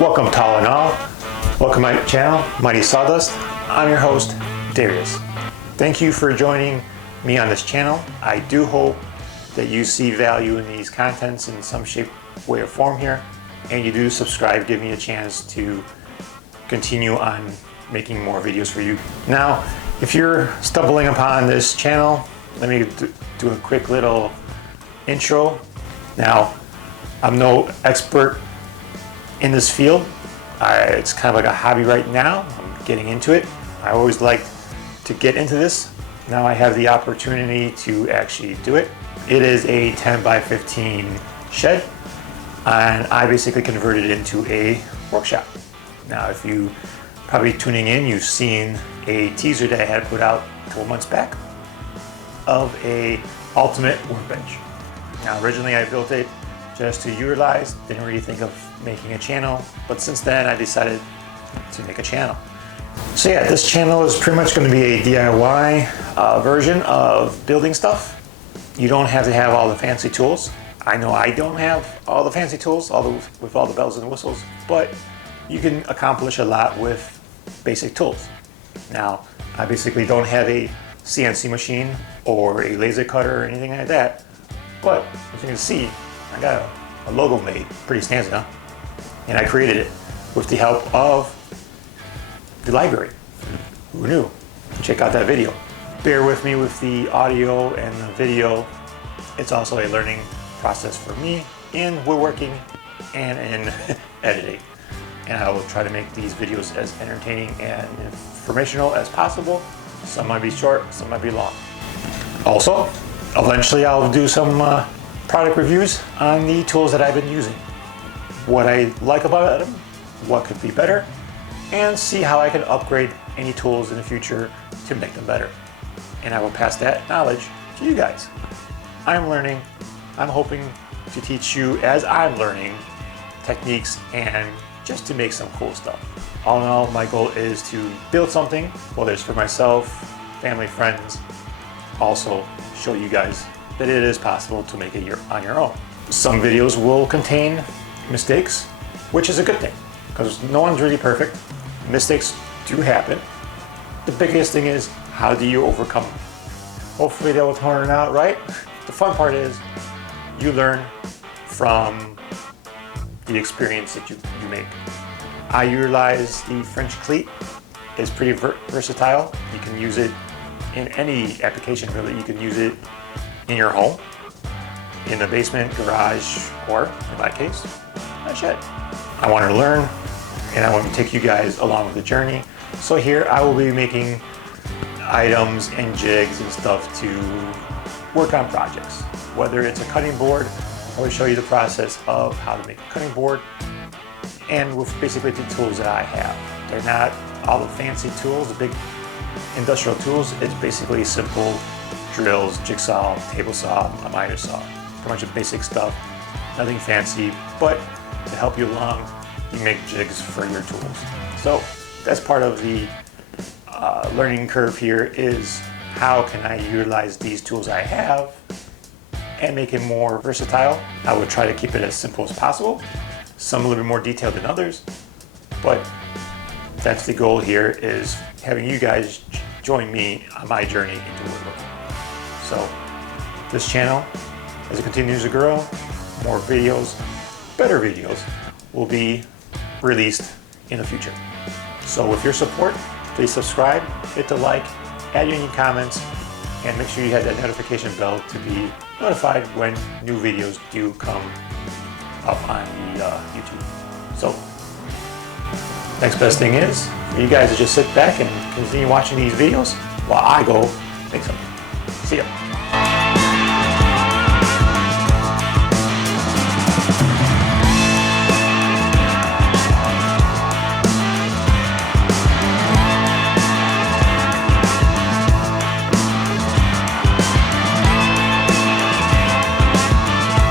Welcome tall and all. Welcome to my channel, Mighty Sawdust. I'm your host, Dariusz. Thank you for joining me on this channel. I do hope that you see value in these contents in some shape, way, or form here, and you do subscribe, give me a chance to continue on making more videos for you. Now, if you're stumbling upon this channel, let me do a quick little intro. Now, I'm no expert in this field. It's kind of like a hobby right now. I'm getting into it. I always like to get into this. Now I have the opportunity to actually do it. It is a 10 by 15 shed, and I basically converted it into a workshop. Now, if you probably tuning in, you've seen a teaser that I had put out a couple months back of a ultimate workbench. Now, originally I built it just to utilize, didn't really think of making a channel, but since then I decided to make a channel. So yeah, this channel is pretty much going to be a DIY version of building stuff. You don't have to have all the fancy tools. I know I don't have all the fancy tools, with all the bells and whistles, but you can accomplish a lot with basic tools. Now, I basically don't have a CNC machine or a laser cutter or anything like that, but as you can see, I got a logo made, pretty snazzy, huh? And I created it with the help of the library. Who knew? Check out that video. Bear with me with the audio and the video. It's also a learning process for me in woodworking and in editing. And I will try to make these videos as entertaining and informational as possible. Some might be short, some might be long. Also, eventually I'll do some product reviews on the tools that I've been using. What I like about them, what could be better, and see how I can upgrade any tools in the future to make them better. And I will pass that knowledge to you guys. I'm learning. I'm hoping to teach you as I'm learning techniques and just to make some cool stuff. All in all, my goal is to build something, whether it's for myself, family, friends, also show you guys that it is possible to make it on your own. Some videos will contain mistakes, which is a good thing, because no one's really perfect. Mistakes do happen. The biggest thing is, how do you overcome them? Hopefully they will turn out right. The fun part is, you learn from the experience that you make. I utilize the French cleat. It's pretty versatile. You can use it in any application, really. You can use it in your home, in the basement, garage, or in my case, my shed. I want to learn, and I want to take you guys along with the journey. So here I will be making items and jigs and stuff to work on projects. Whether it's a cutting board, I will show you the process of how to make a cutting board, and with basically the tools that I have. They're not all the fancy tools, the big industrial tools. It's basically simple drills, jigsaw, table saw, a miter saw. Pretty much of basic stuff, nothing fancy, but to help you along, you make jigs for your tools. So that's part of the learning curve here, is how can I utilize these tools I have and make it more versatile. I would try to keep it as simple as possible, some a little bit more detailed than others, but that's the goal here, is having you guys join me on my journey into woodworking. So this channel, as it continues to grow, more videos, better videos will be released in the future. So with your support, please subscribe, hit the like, add any comments, and make sure you hit that notification bell to be notified when new videos do come up on the YouTube. So next best thing is for you guys to just sit back and continue watching these videos while I go make something. See ya.